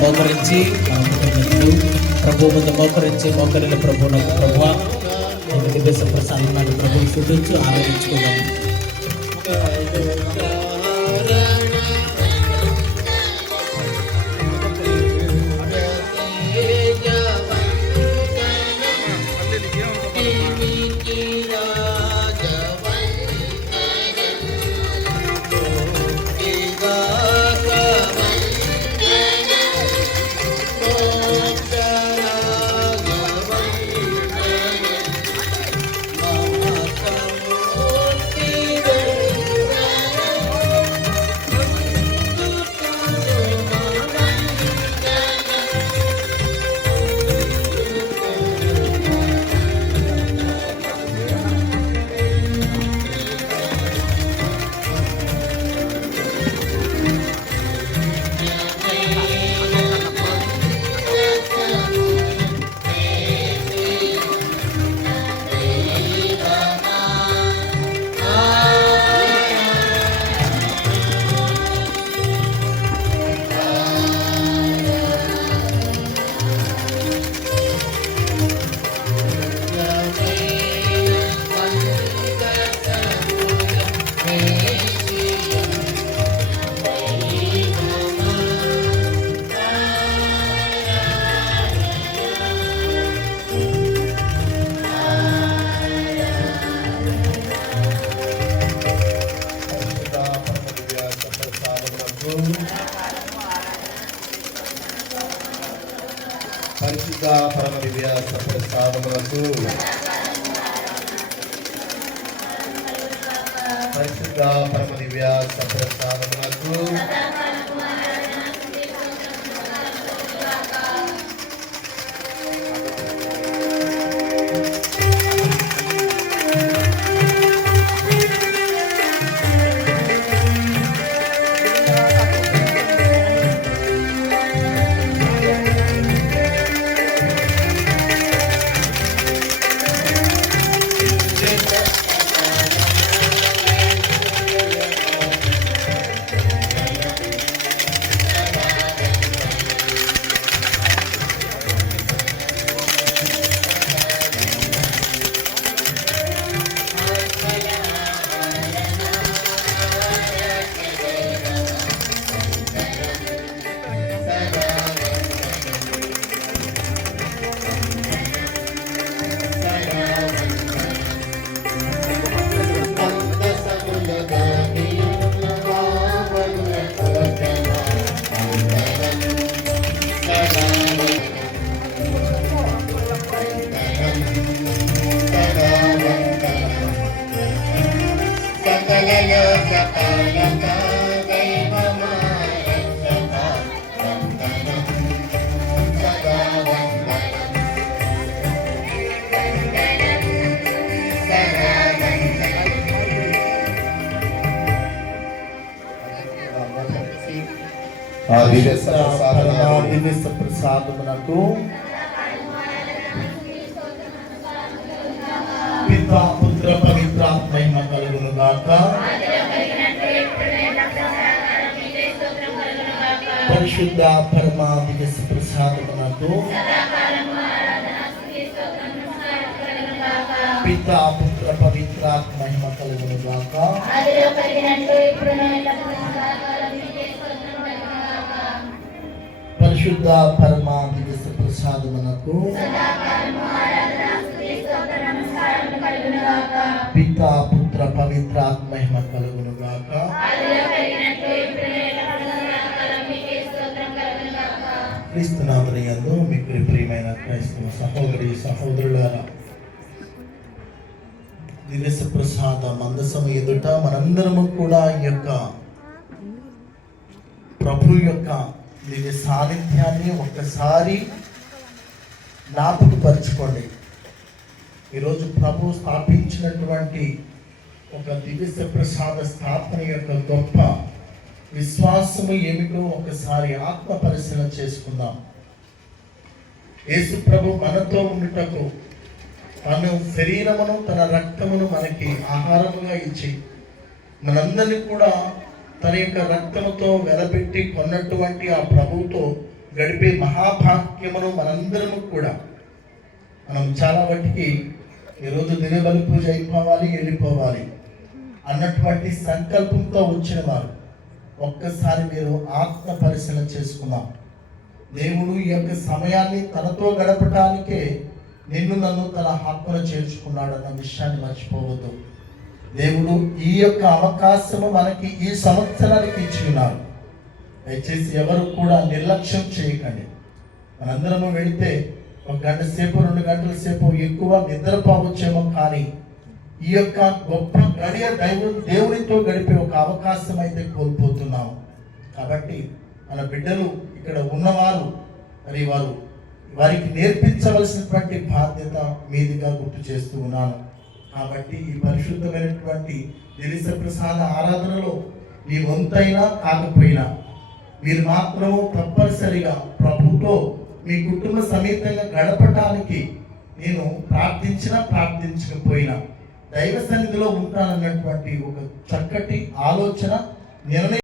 మోకరించి ప్రభు ముందు మోకరిల ప్రభు నాకు ప్రభు దివ్య ప్రసాదం నాకు ప్రభు స్తుతించు ఆరాధించుకోగలను. పరిశుద్ధ పరమ దివ్య ప్రసాదములకు పరిశుద్ధ పరమ దివ్య ప్రసాదములకు దివ్య ప్రసాదమునకు పితా పుత్ర పవిత్రాత్మ మహిమ కలుగును గాక. పరిశుద్ధ పరమ దివ్య ప్రసాదమునకు పితా పుత్ర పవిత్రాత్మ మహిమ కలుగును గాక. పరిశుద్ధ పరమ దివ్య ప్రసాదమునకు పితా పుత్ర పవిత్రాత్మ మహిమ కలుగును గాక. క్రీస్తునాథుని యందు మీకు ప్రియమైన క్రైస్తవ సహోదరి సహోదరులారా, దివ్య ప్రసాద మందసము ఎదుట మనందరము కూడా ఈ యొక్క ప్రభు యొక్క దివ్య సాన్నిధ్యాన్ని ఒక్కసారి జ్ఞాపకపరచుకోండి. ఈరోజు ప్రభు స్థాపించినటువంటి ఒక దివ్య ప్రసాద స్థాపన యొక్క గొప్ప విశ్వాసము ఏమిటో ఒకసారి ఆత్మ పరిశీలన చేసుకుందాం. యేసు ప్రభు మనతో ఉండుటకు తన శరీరమును తన రక్తమును మనకి ఆహారముగా ఇచ్చి మనందరినీ కూడా తన యొక్క రక్తముతో వెలబెట్టి కొన్నటువంటి ఆ ప్రభువుతో గడిపే మహాభాగ్యమును మనందరము కూడా మనం చాలా వాటికి ఈరోజు దినబలి పూజ అయిపోవాలి, వెళ్ళిపోవాలి అన్నటువంటి సంకల్పంతో వచ్చిన వారు ఒక్కసారి మీరు ఆత్మ పరిశీలన చేసుకుందాం. దేవుడు ఈ యొక్క సమయాన్ని తనతో గడపటానికే నిన్ను నన్ను తన ఆత్మన చేర్చుకున్నాడన్న విషయాన్ని మర్చిపోవద్దు. దేవుడు ఈ యొక్క అవకాశము మనకి ఈ సంవత్సరానికి ఇచ్చి ఉన్నారు. దయచేసి ఎవరు కూడా నిర్లక్ష్యం చేయకండి. మనందరము వెళితే 1 గంట సేపు 2 గంటల సేపు ఎక్కువ నిద్రపోవచ్చేమో, కానీ ఈ యొక్క గొప్ప గడియ దేవునితో గడిపే ఒక అవకాశం అయితే కోల్పోతున్నాము. కాబట్టి మన బిడ్డలు ఇక్కడ ఉన్నవారు మరి వారికి నేర్పించవలసినటువంటి బాధ్యత మీదిగా గుర్తు చేస్తూ ఉన్నాను. కాబట్టి ఈ పరిశుద్ధమైనటువంటి దివిస ప్రసాద ఆరాధనలో మీ వంతైనా కాకపోయినా మీరు మాత్రము తప్పనిసరిగా ప్రభుతో మీ కుటుంబ సమేతంగా గడపటానికి నేను ప్రార్థించకపోయినా దైవ సన్నిధిలో ఉంటానన్నటువంటి ఒక చక్కటి ఆలోచన నిర్ణయం